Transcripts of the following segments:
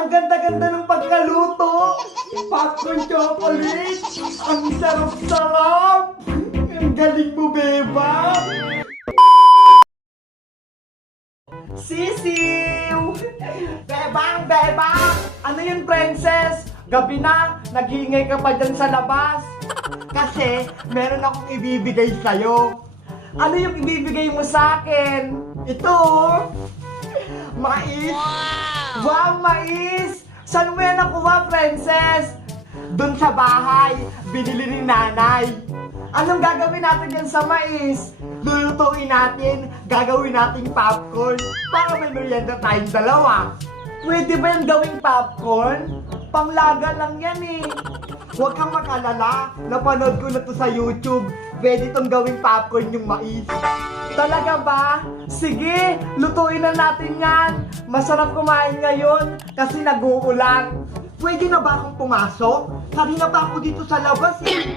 Ang ganda-ganda ng pagkaluto! Popcorn chocolate! Ang sarap-sarap! Ang galing mo, Beba! Sisiw! Bebang, bebang! Ano yun, princess? Gabi na, naghiingay ka pa dyan sa labas. Kasi, meron akong ibibigay sa'yo. Ano yung ibibigay mo sa akin? Ito, mais. Wow, mais! Saan mo yan nakuha, princess? Doon sa bahay, binili ni nanay. Anong gagawin natin yan sa mais? Lulutuin natin, gagawin nating popcorn para may merienda tayong dalawa. Pwede ba yung gawing popcorn? Panglaga lang yan eh. Huwag kang makalala, napanood ko na to sa YouTube. Pwede tong gawing popcorn yung mais. Talaga ba? Sige, lutuin na natin yan. Masarap kumain ngayon kasi nag-uulan. Pwede na ba akong pumasok? Kanina pa ako dito sa labas eh.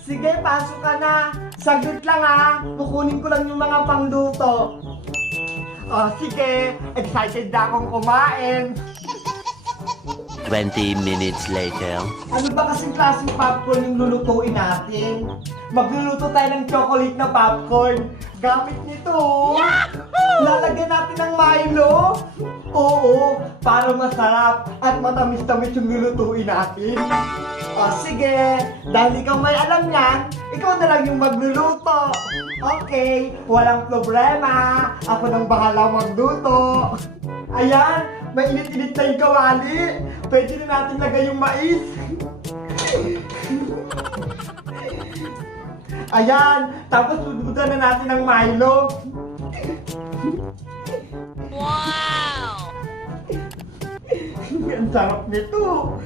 Sige, pasok ka na. Saglit lang ha. Kukunin ko lang yung mga pangluto. Oh, sige. Excited na akong kumain. 20 minutes later. Ano ba kasing klaseng popcorn yung lulutuin natin? Magluluto tayo ng chocolate na popcorn. Gamit nito. Lalagyan natin ng Milo. Oo, para masarap at matamis-tamis yung lulutuin natin. O sige, dahil ikaw may alam yan, ikaw na lang yung magluluto. Okay, walang problema. Ako nang bahala magluto. Ayan, mainit-init na yung kawali. Pwede na natin lagay yung mais. Ayan, tapos sudutan na natin ng Milo. Wow! Ang sarap nito.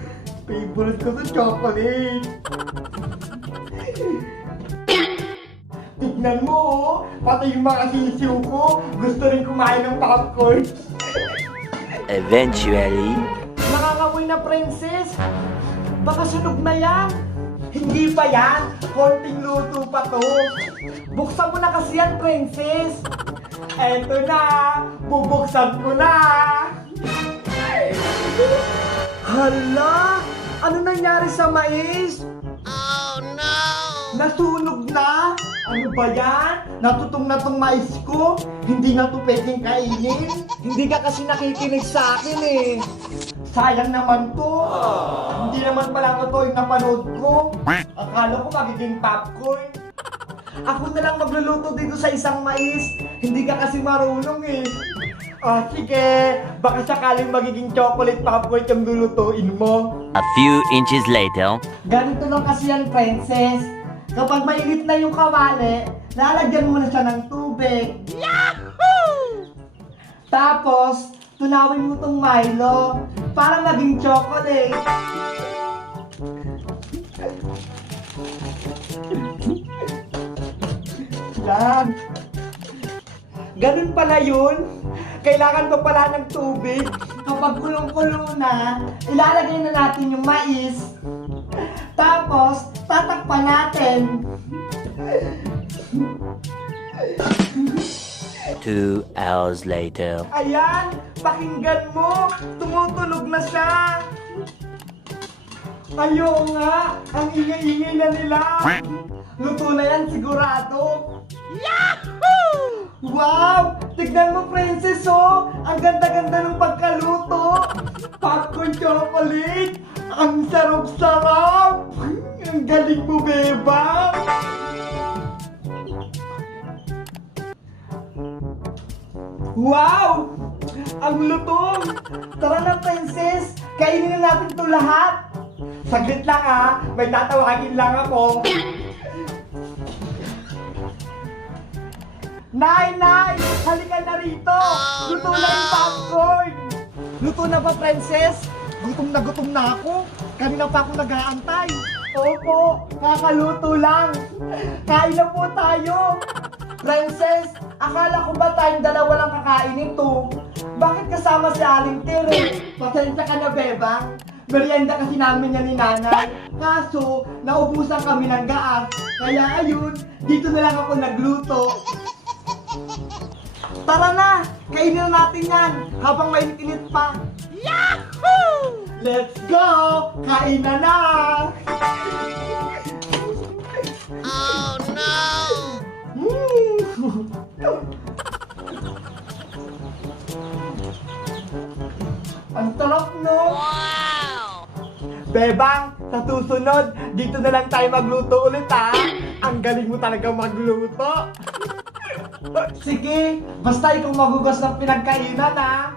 Favorite ko to chocolate. Tignan mo, oh. pati yung mga sisiw ko, gusto rin kumain ng popcorn. Eventually. Nakakamoy na princess. Baka sunog na yan. Hindi pa yan. Konting luto pa to. Buksan mo na kasi yan, princess. Eto na. Bubuksan ko na. Hala! Ano nangyari sa mais? Oh no! Nasunog na? Ano ba yan? Natutong na tong mais ko? Hindi na to pwedeng kainin? Hindi ka kasi nakikinig sa akin eh. Sayang naman to. Hindi naman pala to yung napanood ko. Akala ko magiging popcorn. Ako na lang magluluto dito sa isang mais. Hindi ka kasi marunong eh. Ah, sige. Baka sakaling magiging chocolate popcorn yung lulutuin mo. A few inches later. Ganito lang kasi yan, princess. Kapag mainit na yung kawali, lalagyan mo na siya ng tubig. Yahoo! Tapos, tunawin mo tong Milo para maging chocolate. Yan. Ganun pala yun. Kailangan pa pala ng tubig. Kapag kulong-kulo na, ilalagay na natin yung mais. Tapos, tatakpan natin. Two hours later. Ayan, pakinggan mo. Tumutulog na siya. Ayaw nga, ang ingay-ingay na nila. Luto na yan sigurado. Yahoo! Wow! Tignan mo, princess, oh! Ang ganda-ganda ng pagkaluto! Popcorn chocolate! Ang sarap-sarap! Ang galing mo, beba! Wow! Ang lutong! Tara na, princess! Kainin na natin to lahat! Saglit lang ha, may tatawagin lang ako. Nay, Nay! Halika na rito! Luto na yung popcorn! Luto na ba, princess? Gutom na gutom na ako. Kanina pa ako nag-aantay. Opo, kakaluto lang. Kain na po tayo. Princess, akala ko ba tayong dalawa lang kakain ito? Bakit kasama si Aling Tere? Pasensya ka na, Bebang. Merienda kasi namin yan ni nanay. Kaso, naubusan kami ng gaas. Kaya ayun, dito na lang ako nagluto. Tara na! Kainin na natin yan habang mainit-init pa. Yahoo! Let's go! Kain na na! Oh no! Bebang, sa susunod, dito na lang tayo magluto ulit, ha? Ang galing mo talaga magluto. Sige, basta ikaw magugas ng pinagkainan, ha?